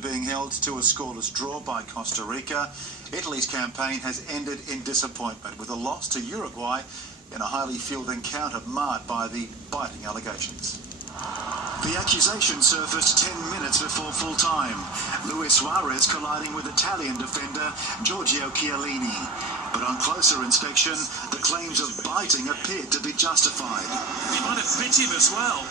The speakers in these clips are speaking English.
Being held to a scoreless draw by Costa Rica, Italy's campaign has ended in disappointment with a loss to Uruguay in a highly fuelled encounter marred by the biting allegations. The accusation surfaced 10 minutes before full time. Luis Suarez colliding with Italian defender Giorgio Chiellini. But on closer inspection, the claims of biting appeared to be justified. He might have bit him as well.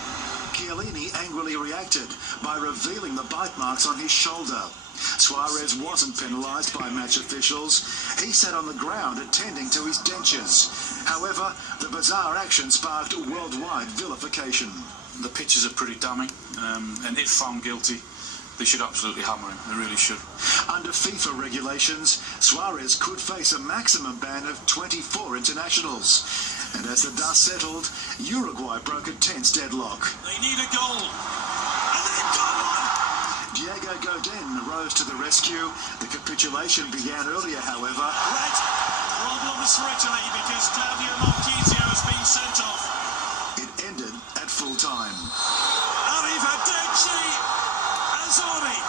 Chiellini angrily reacted by revealing the bite marks on his shoulder. Suarez wasn't penalised by match officials. He sat on the ground attending to his dentures. However, the bizarre action sparked worldwide vilification. The pictures are pretty damning, and if found guilty, they should absolutely hammer him. They really should. Under FIFA regulations, Suarez could face a maximum ban of 24 internationals. And as the dust settled, Uruguay broke a tense deadlock. They need a goal. And they've got one! Diego Godin rose to the rescue. The capitulation began earlier, however. Red problems for Italy because Claudio Marchisio has been sent off. It ended at full time. Arrivederci, Azzurri.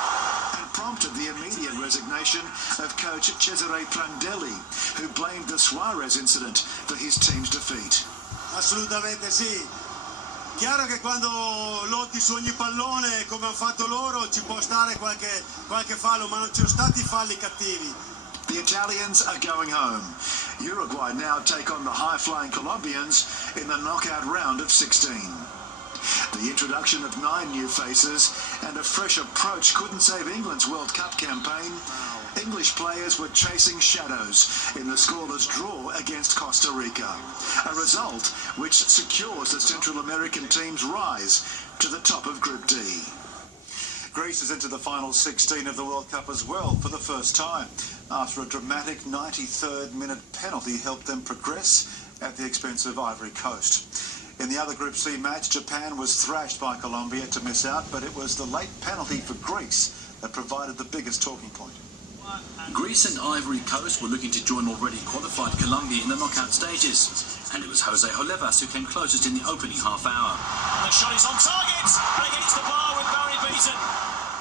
And prompted the immediate resignation of coach Cesare Prandelli, who blamed the Suarez incident for his team's defeat. Assolutamente sì. Chiaro che quando lotti su ogni pallone come hanno fatto loro ci può stare qualche fallo, ma non ci sono stati falli cattivi. The Italians are going home. Uruguay now take on the high-flying Colombians in the knockout round of 16. The introduction of 9 new faces and a fresh approach couldn't save England's World Cup campaign. English players were chasing shadows in the scoreless draw against Costa Rica, a result which secures the Central American team's rise to the top of Group D. Greece is into the final 16 of the World Cup as well for the first time, after a dramatic 93rd minute penalty helped them progress at the expense of Ivory Coast. In the other Group C match, Japan was thrashed by Colombia to miss out, but it was the late penalty for Greece that provided the biggest talking point. Greece and Ivory Coast were looking to join already qualified Colombia in the knockout stages, and it was Jose Holevas who came closest in the opening half hour. The shot is on target, but against the bar with Barry Beaton.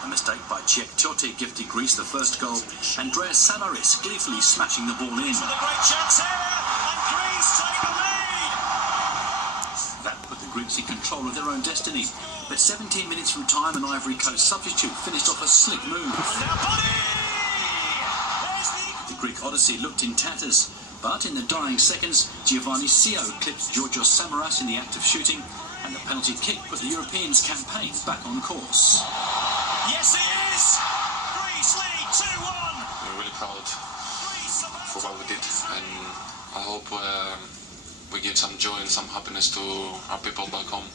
A mistake by Cech Tiote gifted Greece the first goal. Andreas Samaris gleefully smashing the ball in. With a great chance here, and Greece take the lead. That put the Greeks in control of their own destiny. But 17 minutes from time, an Ivory Coast substitute finished off a slick move. Now Body! The Greek Odyssey looked in tatters, but in the dying seconds, Giovanni Sio clipped Georgios Samaras in the act of shooting, and the penalty kick put the Europeans' campaign back on course. Yes, it is! Greece lead 2-1! We're really proud for what we did, and I hope we give some joy and some happiness to our people back home.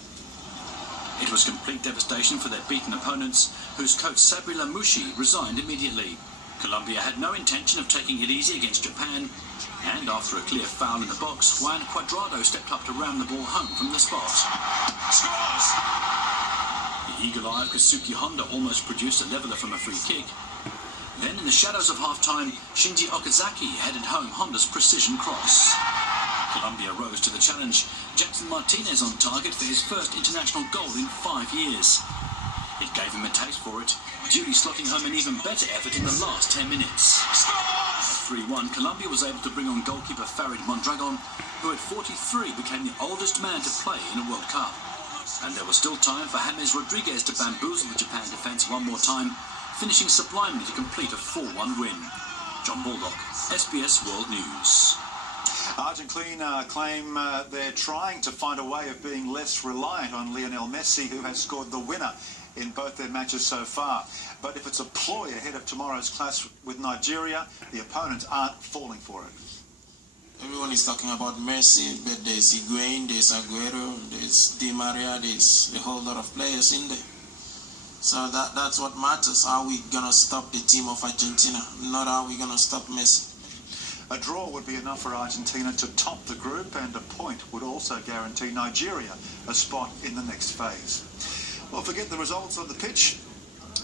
It was complete devastation for their beaten opponents, whose coach Sabri Lamouchi resigned immediately. Colombia had no intention of taking it easy against Japan, and after a clear foul in the box, Juan Cuadrado stepped up to ram the ball home from the spot. Scores! The eagle-eyed Kazuki Honda almost produced a leveller from a free kick. Then, in the shadows of half-time, Shinji Okazaki headed home Honda's precision cross. Colombia rose to the challenge. Jackson Martinez on target for his first international goal in 5 years. It gave him a taste for it, duly slotting home an even better effort in the last 10 minutes. At 3-1, Colombia was able to bring on goalkeeper Farid Mondragon, who at 43 became the oldest man to play in a World Cup. And there was still time for James Rodriguez to bamboozle the Japan defence one more time, finishing sublimely to complete a 4-1 win. John Baldock, SBS World News. Argentina claim they're trying to find a way of being less reliant on Lionel Messi, who has scored the winner in both their matches so far. But if it's a ploy ahead of tomorrow's clash with Nigeria, the opponents aren't falling for it. Everyone is talking about Messi, but there's Higuain, there's Aguero, there's Di Maria, there's a whole lot of players in there. So that's what matters. Are we going to stop the team of Argentina? Not are we going to stop Messi? A draw would be enough for Argentina to top the group, and a point would also guarantee Nigeria a spot in the next phase. Well, forget the results on the pitch.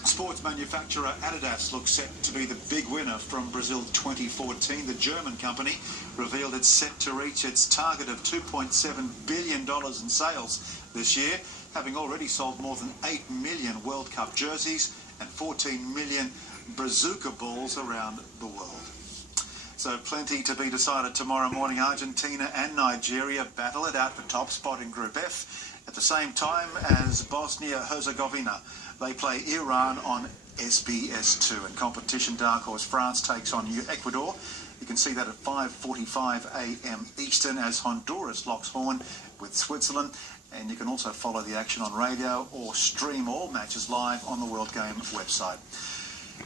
Sports manufacturer Adidas looks set to be the big winner from Brazil 2014. The German company revealed it's set to reach its target of $2.7 billion in sales this year, having already sold more than 8 million World Cup jerseys and 14 million bazooka balls around the world. So plenty to be decided tomorrow morning. Argentina and Nigeria battle it out for top spot in Group F at the same time as Bosnia-Herzegovina. They play Iran on SBS2. And competition dark horse France takes on Ecuador. You can see that at 5:45 a.m. Eastern as Honduras locks horn with Switzerland. And you can also follow the action on radio or stream all matches live on the World Game website.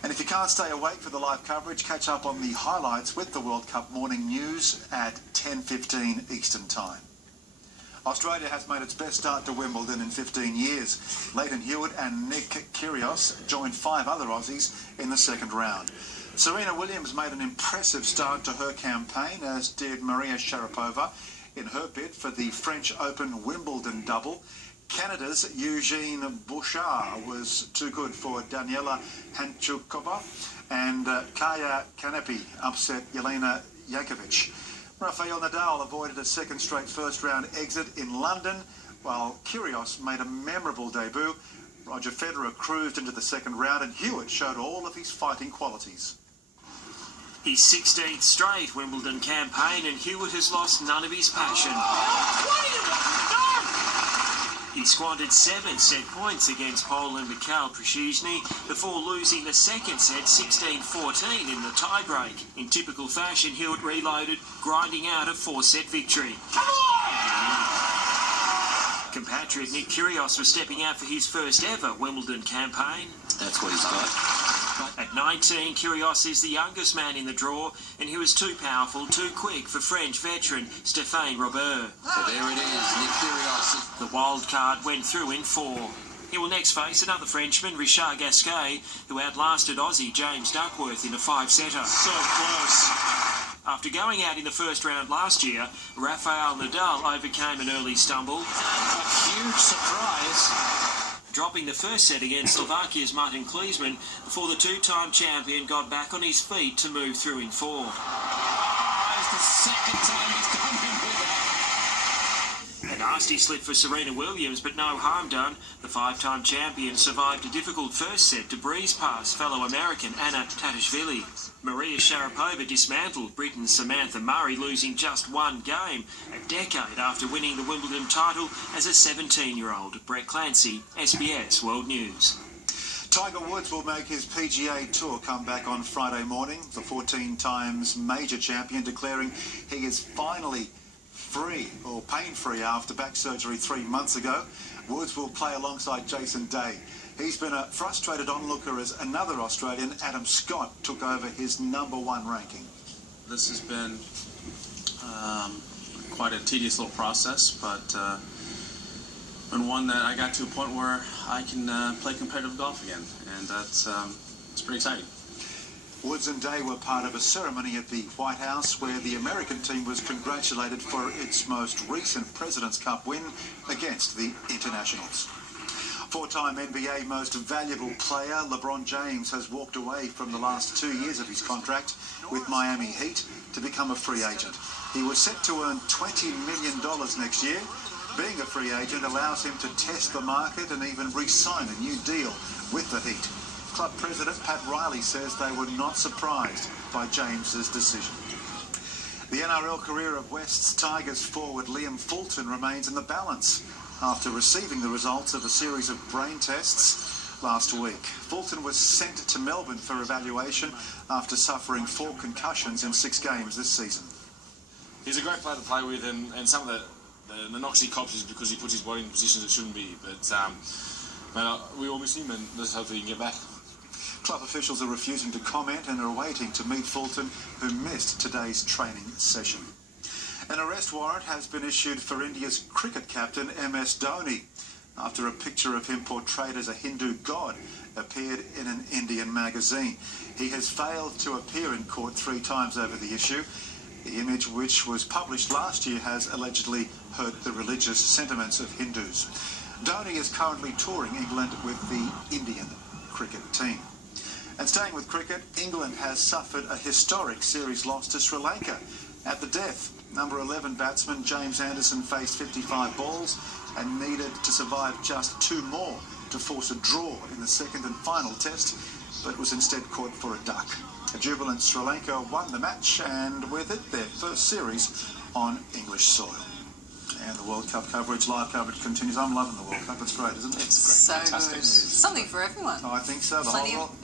And if you can't stay awake for the live coverage, catch up on the highlights with the World Cup morning news at 10:15 Eastern Time. Australia has made its best start to Wimbledon in 15 years. Leighton Hewitt and Nick Kyrgios joined 5 other Aussies in the second round. Serena Williams made an impressive start to her campaign, as did Maria Sharapova in her bid for the French Open Wimbledon double. Canada's Eugene Bouchard was too good for Daniela Hanchukova, and Kaya Kanepi upset Jelena Jankovic. Rafael Nadal avoided a second straight first-round exit in London, while Kyrgios made a memorable debut. Roger Federer cruised into the second round, and Hewitt showed all of his fighting qualities. His 16th straight Wimbledon campaign, and Hewitt has lost none of his passion. He squandered 7 set points against Poland Mikhail Przyszny before losing the second set 16-14 in the tiebreak. In typical fashion, Hewitt reloaded, grinding out a 4-set victory. Compatriot Nick Kyrgios was stepping out for his first ever Wimbledon campaign. That's what he's got. At 19, Kyrgios is the youngest man in the draw, and he was too powerful, too quick for French veteran Stéphane Robert. So there it is, Nick Kyrgios. The wild card went through in 4. He will next face another Frenchman, Richard Gasquet, who outlasted Aussie James Duckworth in a 5-setter. So close. After going out in the first round last year, Rafael Nadal overcame an early stumble. A huge surprise. Dropping the first set against Slovakia's Martin Klinsmann before the 2-time champion got back on his feet to move through in 4. It's the second time he's done him with that. A nasty slip for Serena Williams, but no harm done. The 5-time champion survived a difficult first set to breeze past fellow American Anna Tatishvili. Maria Sharapova dismantled Britain's Samantha Murray, losing just 1 game, a decade after winning the Wimbledon title as a 17-year-old. Brett Clancy, SBS World News. Tiger Woods will make his PGA Tour comeback on Friday morning. The 14 times major champion declaring he is finally free or pain-free after back surgery 3 months ago. Woods will play alongside Jason Day. He's been a frustrated onlooker as another Australian, Adam Scott, took over his #1 ranking. This has been quite a tedious little process, but and one that I got to a point where I can play competitive golf again, and that's it's pretty exciting. Woods and Day were part of a ceremony at the White House where the American team was congratulated for its most recent President's Cup win against the Internationals. 4-time NBA Most Valuable Player LeBron James has walked away from the last 2 years of his contract with Miami Heat to become a free agent. He was set to earn $20 million next year. Being a free agent allows him to test the market and even re-sign a new deal with the Heat. Club president Pat Riley says they were not surprised by James's decision. The NRL career of West's Tigers forward Liam Fulton remains in the balance after receiving the results of a series of brain tests last week. Fulton was sent to Melbourne for evaluation after suffering 4 concussions in 6 games this season. He's a great player to play with, and some of the knocks he cops is because he puts his body in positions it shouldn't be. But we all miss him, and let's hope he can get back. Club officials are refusing to comment and are waiting to meet Fulton, who missed today's training session. An arrest warrant has been issued for India's cricket captain MS Dhoni after a picture of him portrayed as a Hindu god appeared in an Indian magazine. He has failed to appear in court 3 times over the issue. The image, which was published last year, has allegedly hurt the religious sentiments of Hindus. Dhoni is currently touring England with the Indian cricket team. And staying with cricket, England has suffered a historic series loss to Sri Lanka at the death. Number 11 batsman James Anderson faced 55 balls and needed to survive just 2 more to force a draw in the second and final test, but was instead caught for a duck. A jubilant Sri Lanka won the match, and with it their first series on English soil. And the World Cup coverage, live coverage continues. I'm loving the World Cup. It's great, isn't it? It's so fantastic good. news. Something for everyone. I think so. The Plenty whole of world.